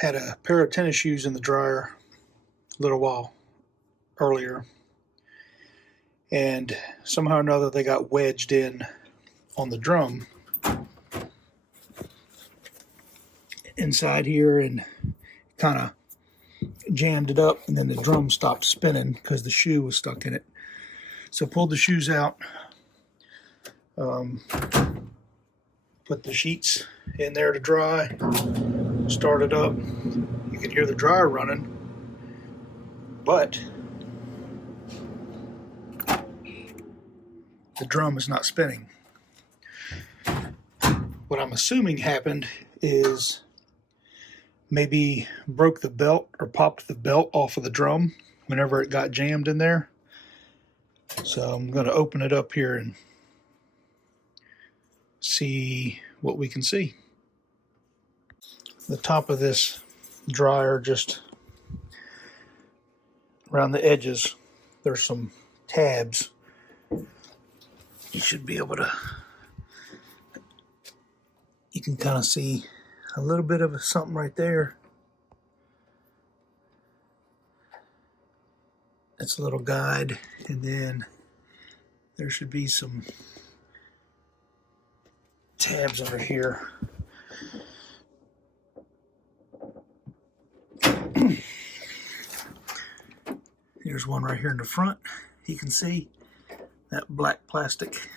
Had a pair of tennis shoes in the dryer a little while earlier, and somehow or another they got wedged in on the drum inside here and kind of jammed it up, and then the drum stopped spinning because the shoe was stuck in it. So pulled the shoes out, put the sheets in there to dry, started up. You can hear the dryer running, but the drum is not spinning. What I'm assuming happened is maybe broke the belt or popped the belt off of the drum whenever it got jammed in there. So I'm going to open it up here and see what we can see. The top of this dryer, just around the edges, there's some tabs. You should be able to, you can kind of see a little bit of something right there. It's a little guide, and then there should be some tabs under here. Here's one right here in the front. You can see that black plastic.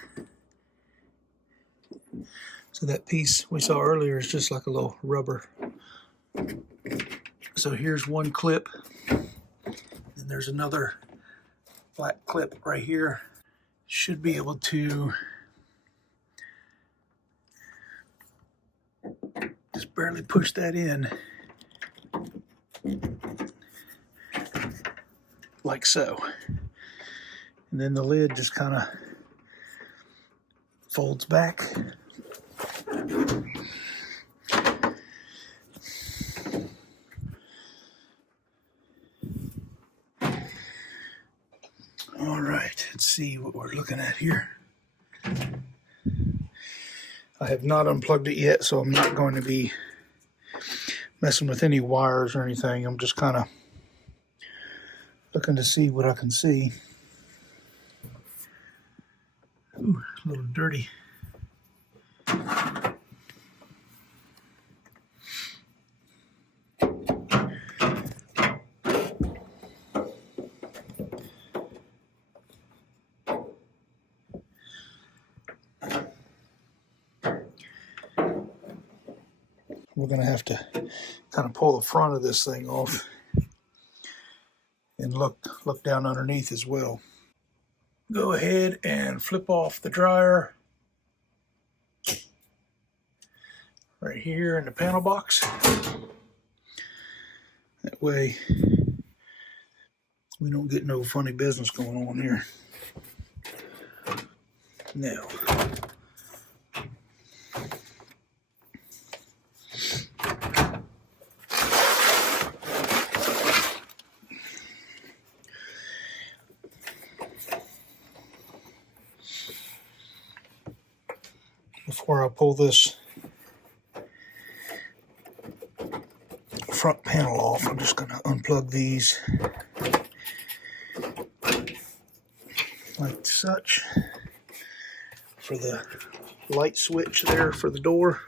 So that piece we saw earlier is just like a little rubber. So here's one clip. And there's another black clip right here. Should be able to just barely push that in, like so. And then the lid just kind of folds back. All right, let's see what we're looking at here. I have not unplugged it yet, so I'm not going to be messing with any wires or anything. I'm just kind of looking to see what I can see. Ooh, a little dirty. We're going to have to kind of pull the front of this thing off and look down underneath as well. Go ahead and flip off the dryer right here in the panel box. That way we don't get no funny business going on here. Now, before I pull this front panel off, I'm just going to unplug these like such for the light switch there for the door.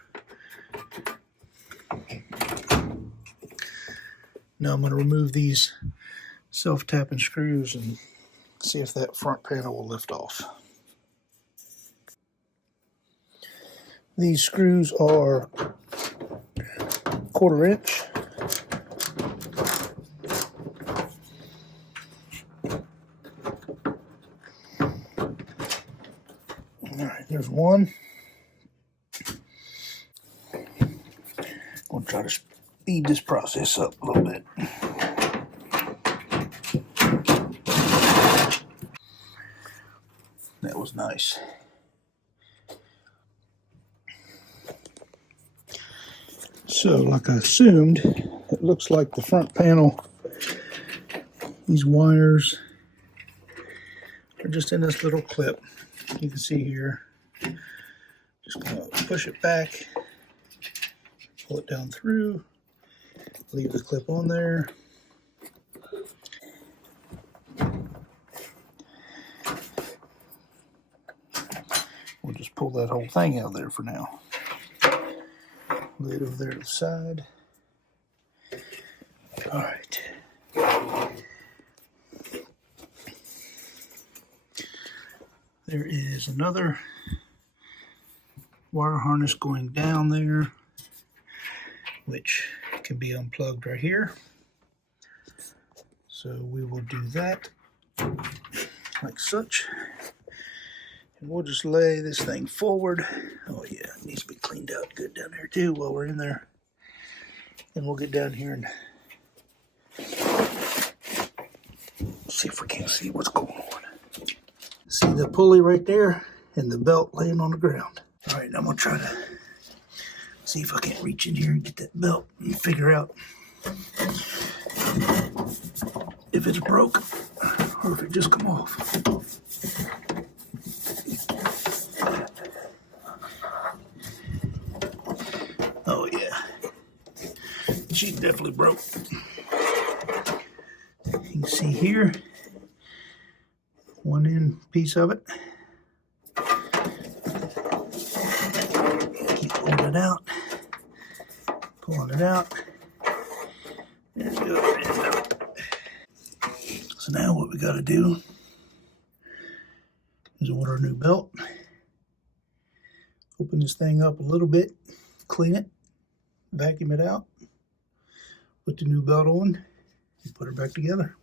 Now I'm going to remove these self-tapping screws and see if that front panel will lift off. These screws are 1/4 inch. All right, there's one. I'll try to speed this process up a little bit. That was nice. So, like I assumed, it looks like the front panel, these wires are just in this little clip. You can see here. Just gonna push it back, pull it down through, leave the clip on there. We'll just pull that whole thing out of there for now. Lay it over there to the side. All right. There is another wire harness going down there, which can be unplugged right here. So we will do that like such. And we'll just lay this thing forward. Oh yeah, it needs to be cleaned out good down there too while we're in there. And we'll get down here and see if we can't see what's going on. See the pulley right there and the belt laying on the ground. All right, I'm gonna try to see if I can't reach in here and get that belt and figure out if it's broke or if it just come off. Oh yeah, she's definitely broke. You can see here, one end piece of it. Keep pulling it out, There's the other end of it. So now what we got to do is order a new belt. Open this thing up a little bit, clean it, vacuum it out, put the new belt on, and put her back together.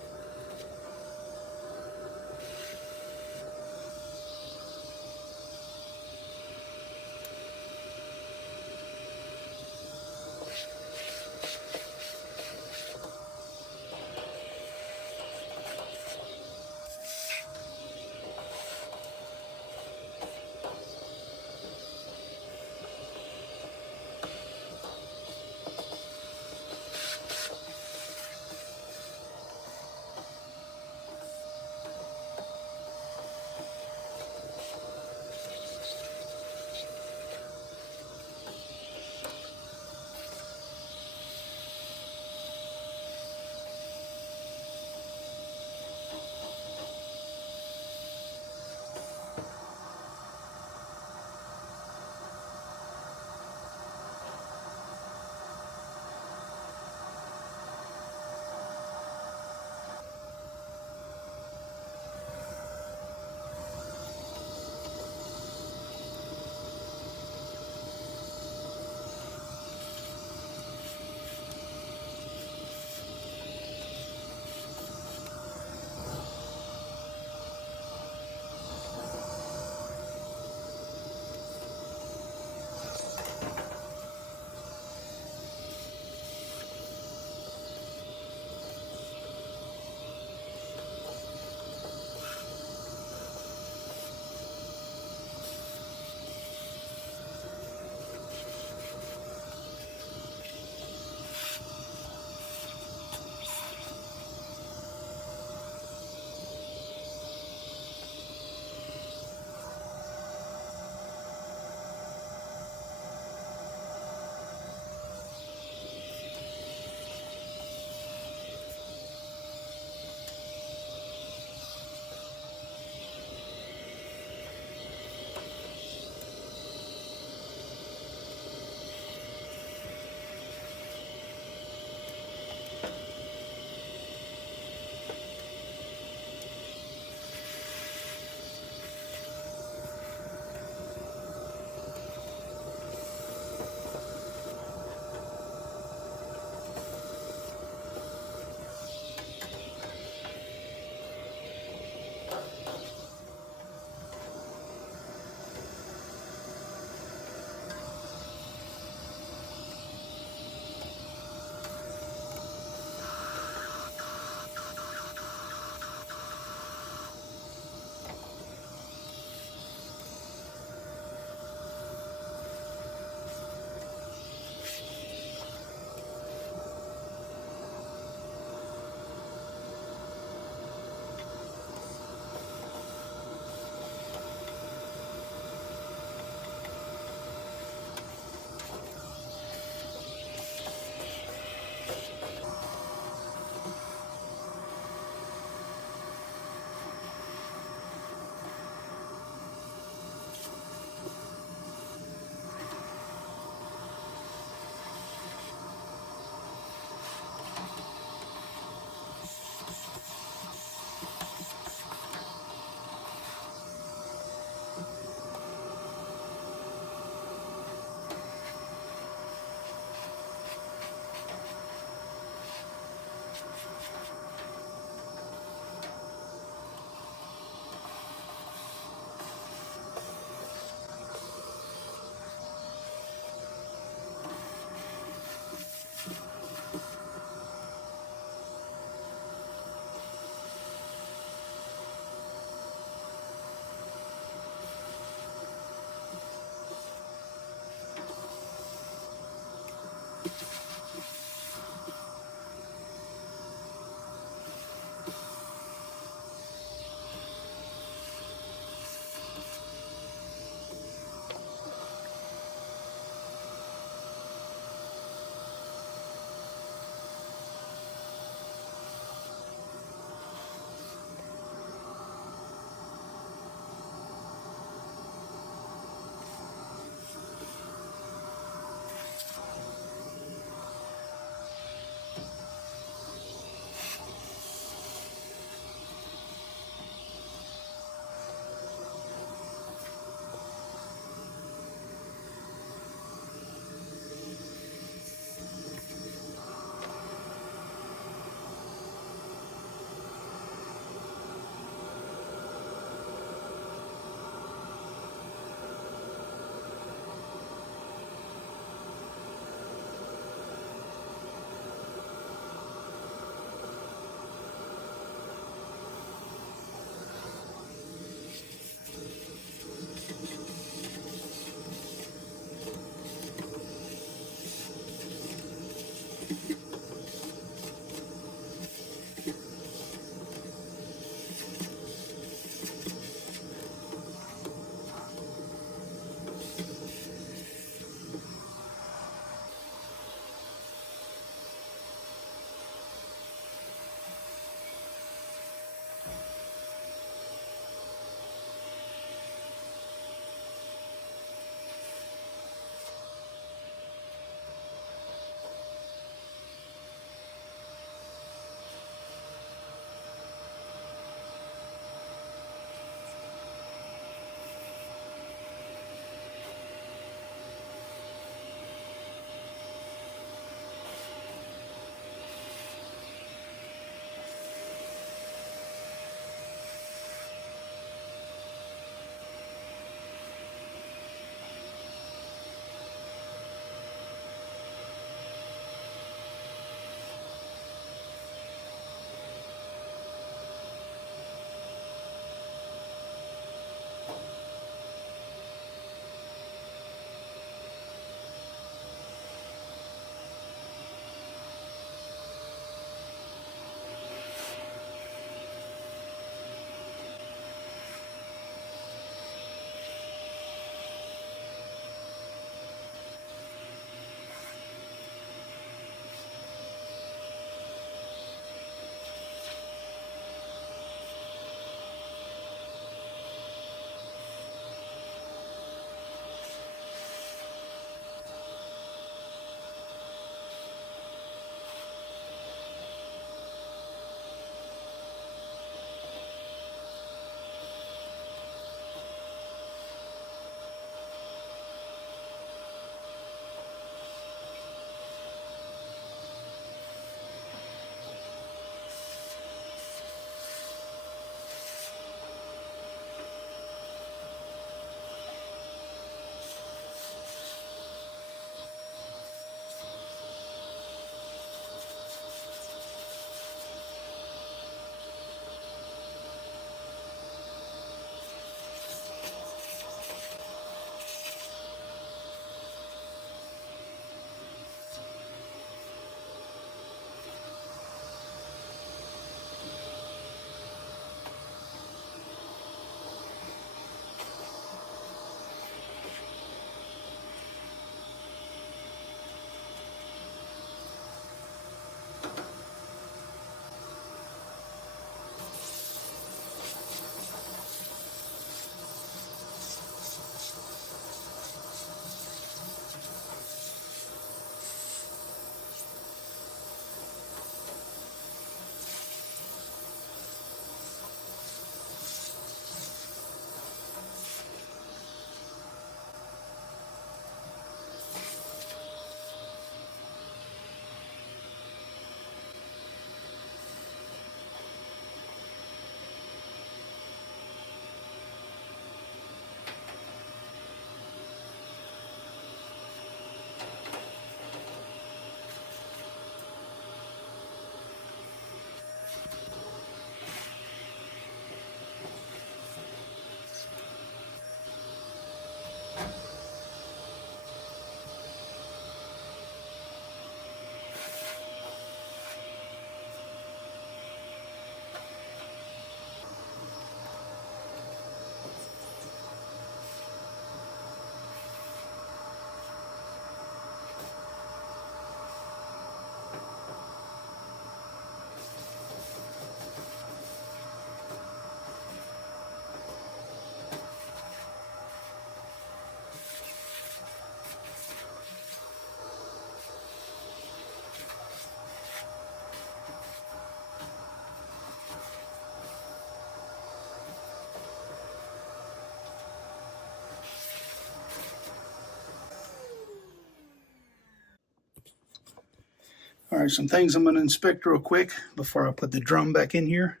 All right, some things I'm going to inspect real quick before I put the drum back in here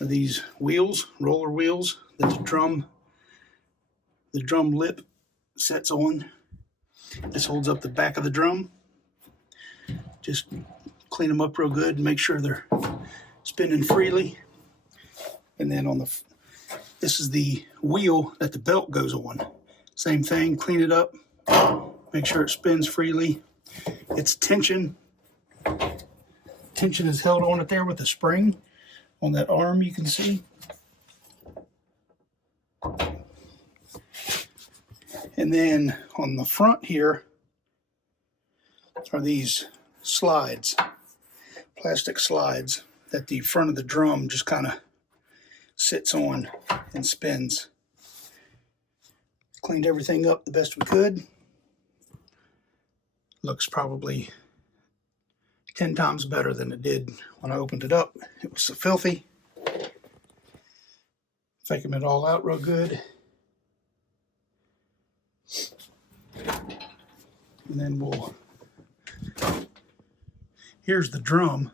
are these wheels, roller wheels that the drum lip sets on. This holds up the back of the drum. Just clean them up real good and make sure they're spinning freely. And then this is the wheel that the belt goes on. Same thing, clean it up, make sure it spins freely. It's tension. Tension is held on it there with a spring on that arm you can see. And then on the front here are these slides, plastic slides that the front of the drum just kind of sits on and spins. Cleaned everything up the best we could. Looks probably 10 times better than it did when I opened it up. It was so filthy. Vacuum it all out real good. And then here's the drum.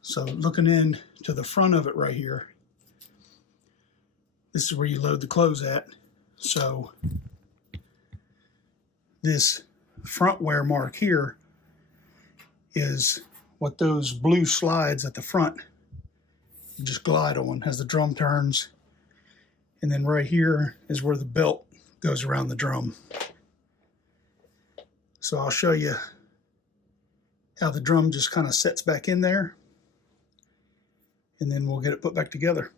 So looking in to the front of it right here, this is where you load the clothes at. So this front wear mark here is what those blue slides at the front you just glide on as the drum turns. And then right here is where the belt goes around the drum. So I'll show you how the drum just kind of sets back in there, and then we'll get it put back together.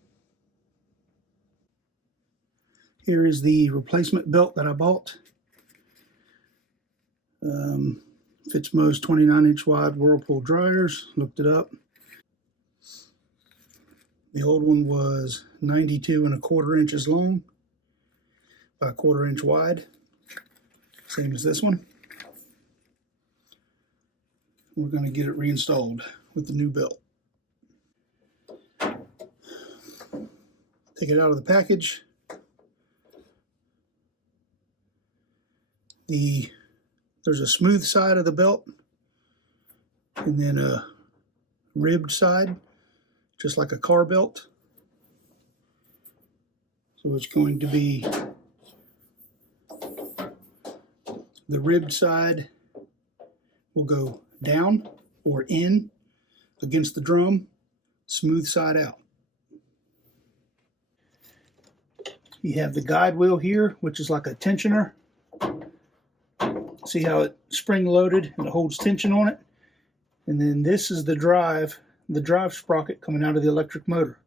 Here is the replacement belt that I bought. Fitzmo's 29-inch wide Whirlpool dryers. Looked it up. The old one was 92¼ inches long by 1/4 inch wide. Same as this one. We're going to get it reinstalled with the new belt. Take it out of the package. There's a smooth side of the belt and then a ribbed side, just like a car belt. So it's going to be the ribbed side will go down or in against the drum, smooth side out. You have the guide wheel here, which is like a tensioner. See how it's spring loaded and it holds tension on it? And then this is the drive sprocket coming out of the electric motor.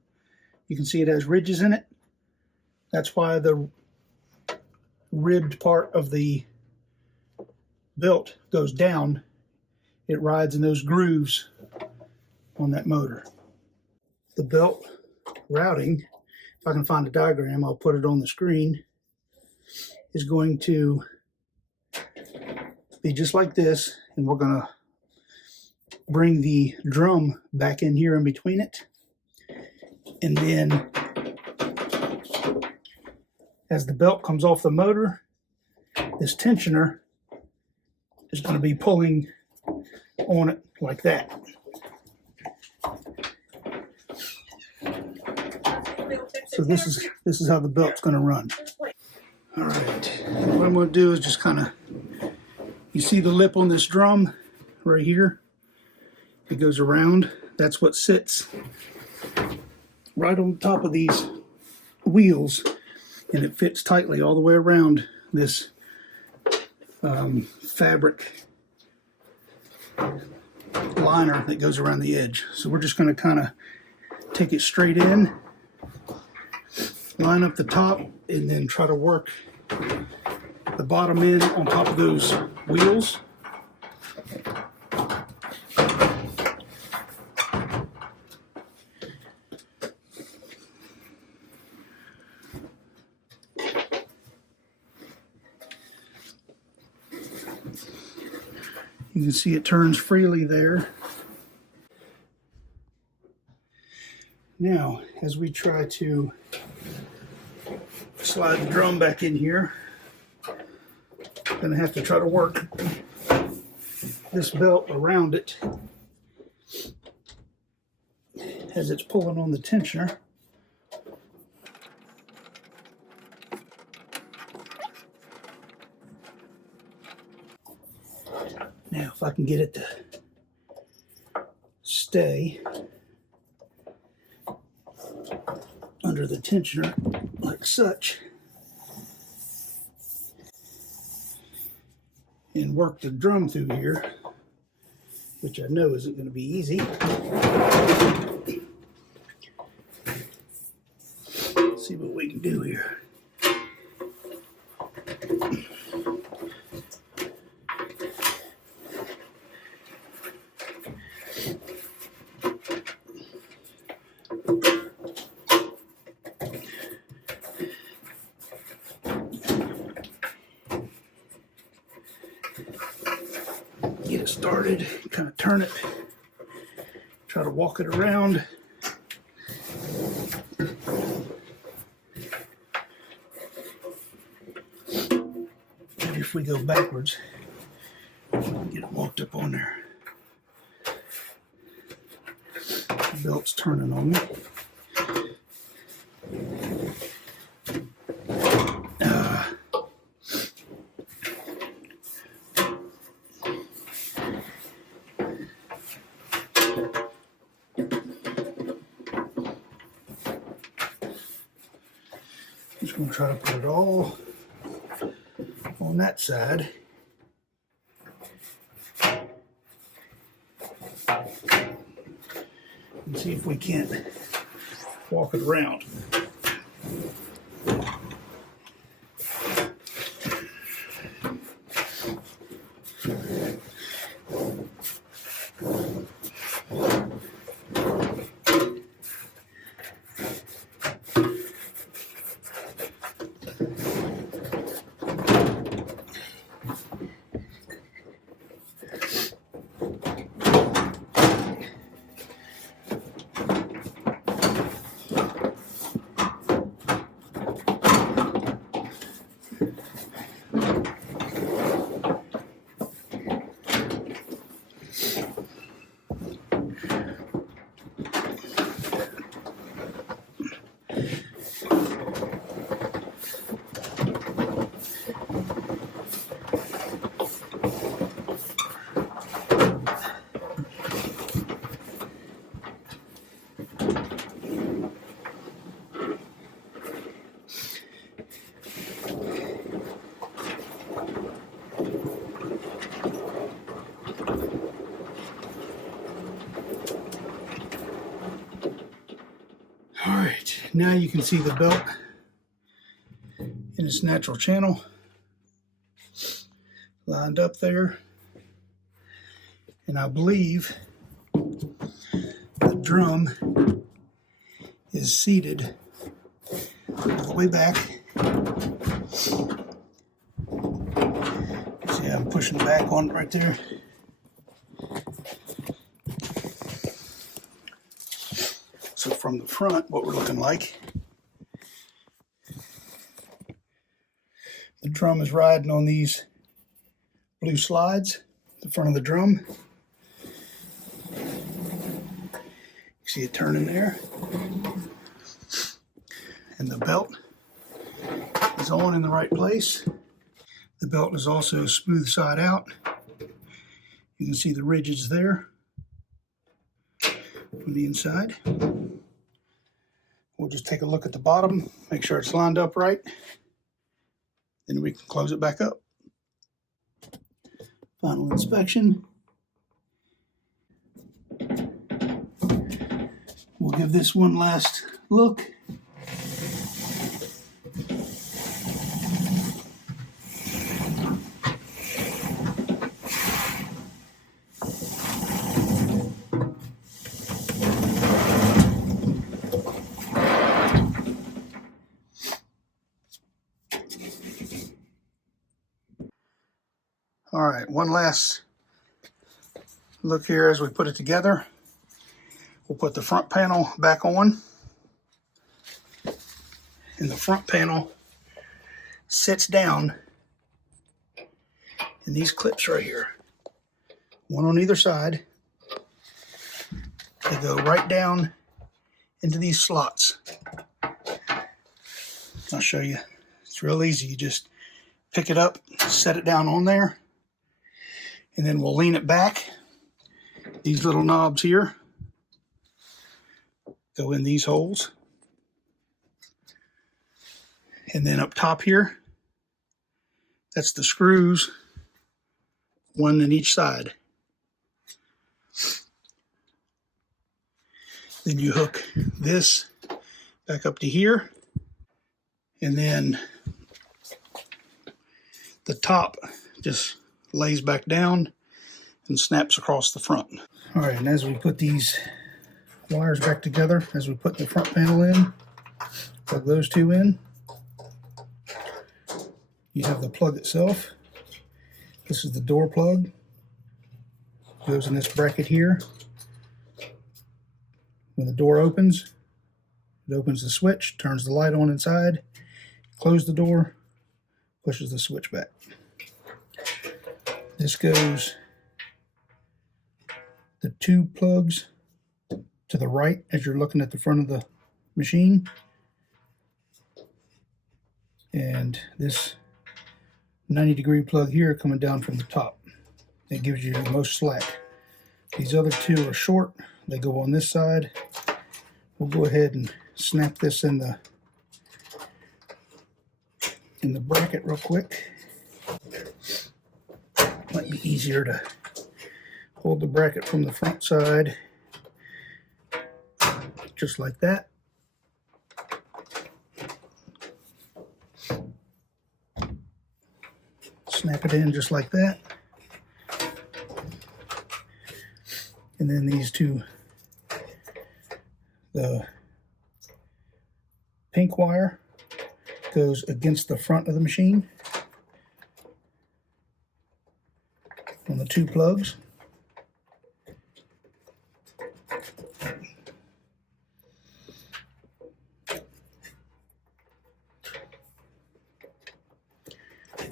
You can see it has ridges in it. That's why the ribbed part of the belt goes down. It rides in those grooves on that motor. The belt routing, if I can find a diagram, I'll put it on the screen, is going to be just like this, and we're going to bring the drum back in here in between it, and then as the belt comes off the motor, this tensioner is going to be pulling on it like that. So this is how the belt's going to run. All right, what I'm going to do is just kind of, you see the lip on this drum right here? It goes around. That's what sits right on top of these wheels, and it fits tightly all the way around this fabric liner that goes around the edge. So we're just going to kind of take it straight in, line up the top, and then try to work the bottom end on top of those wheels. You can see it turns freely there. Now, as we try to slide the drum back in here, I'm going to have to try to work this belt around it as it's pulling on the tensioner. Now, if I can get it to stay under the tensioner like such, and work the drum through here, which I know isn't going to be easy. Let's see what we can do here. Get it started, kind of turn it, try to walk it around. Maybe if we go backwards, we can get it walked up on there. The belt's turning on me. Just going to try to put it all on that side. And see if we can't walk it around. All right, now you can see the belt in its natural channel, lined up there. And I believe the drum is seated all the way back. See, I'm pushing back on it right there. So from the front, what we're looking like, the drum is riding on these blue slides, the front of the drum. You see it turning there. And the belt is on in the right place. The belt is also smooth side out. You can see the ridges there on the inside. We'll just take a look at the bottom, make sure it's lined up right. Then we can close it back up. Final inspection. We'll give this one last look. All right, one last look here as we put it together. We'll put the front panel back on. And the front panel sits down in these clips right here. one on either side. They go right down into these slots. I'll show you. It's real easy. You just pick it up, set it down on there, and then we'll lean it back. These little knobs here go in these holes. And then up top here, that's the screws, one on each side. Then you hook this back up to here, and then the top just lays back down and snaps across the front. All right, and as we put these wires back together, as we put the front panel in, plug those two in. You have the plug itself. This is the door plug. Goes in this bracket here. When the door opens, it opens the switch, turns the light on inside, close the door, pushes the switch back. This goes, the two plugs to the right as you're looking at the front of the machine. And this 90-degree plug here coming down from the top. It gives you the most slack. These other two are short. They go on this side. We'll go ahead and snap this in the bracket real quick. Might be easier to hold the bracket from the front side, just like that. Snap it in just like that. And then these two, the pink wire goes against the front of the machine on the two plugs.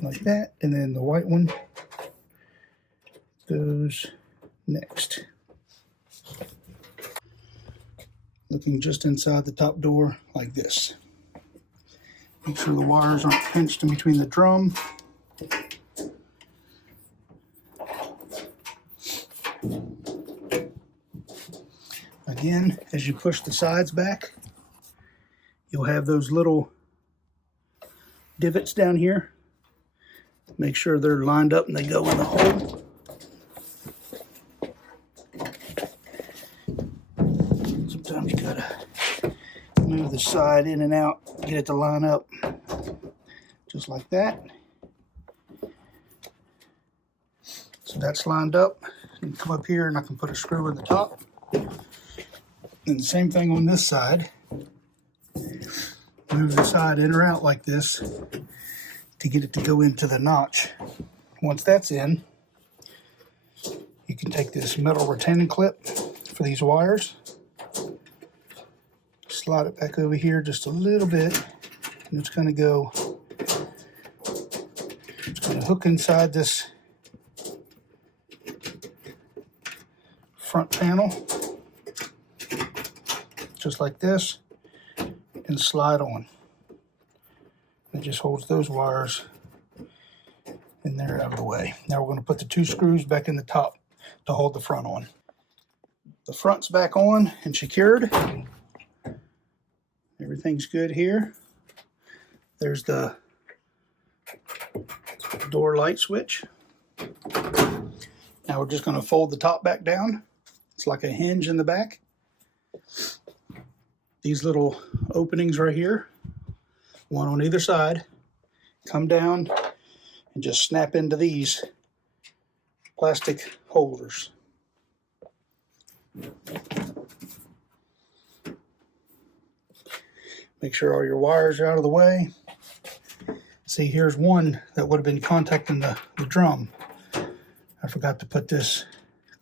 Like that, and then the white one goes next. Looking just inside the top door like this. Make sure the wires aren't pinched in between the drum. Again, as you push the sides back, you'll have those little divots down here. Make sure they're lined up and they go in the hole. Sometimes you gotta move the side in and out, get it to line up, just like that. So that's lined up. You can come up here and I can put a screw in the top. And the same thing on this side. Move the side in or out like this to get it to go into the notch. Once that's in, you can take this metal retaining clip for these wires, slide it back over here just a little bit, and it's going to go, it's going to hook inside this front panel, just like this, and slide on. It just holds those wires in there out of the way. Now we're going to put the two screws back in the top to hold the front on. The front's back on and secured. Everything's good here. There's the door light switch. Now we're just going to fold the top back down. It's like a hinge in the back. These little openings right here, one on either side, come down and just snap into these plastic holders. Make sure all your wires are out of the way. See, here's one that would have been contacting the drum. I forgot to put this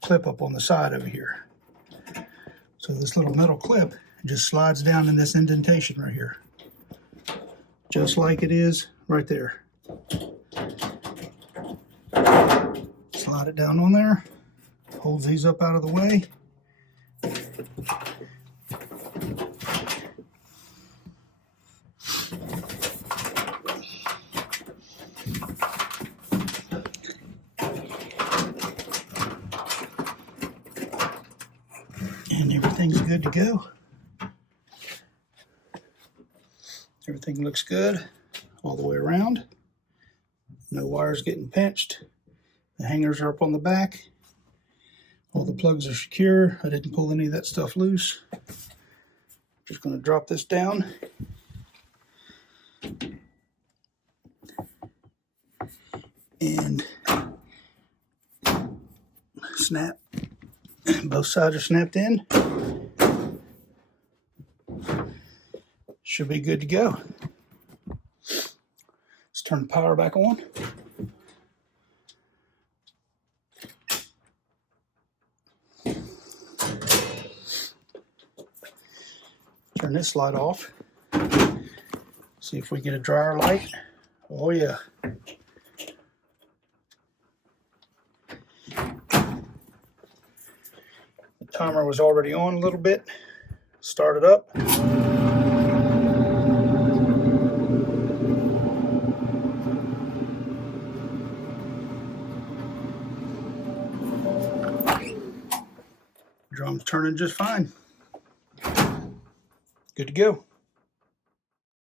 clip up on the side over here. So this little metal clip just slides down in this indentation right here, just like it is right there. Slide it down on there, Holds these up out of the way. And everything's good to go. Everything looks good all the way around. No wires getting pinched. The hangers are up on the back. All the plugs are secure. I didn't pull any of that stuff loose. Just going to drop this down. And snap. Both sides are snapped in. Should be good to go. Let's turn the power back on. Turn this light off. See if we get a dryer light. Oh yeah. The timer was already on a little bit. Start it up. Drum's turning just fine. Good to go.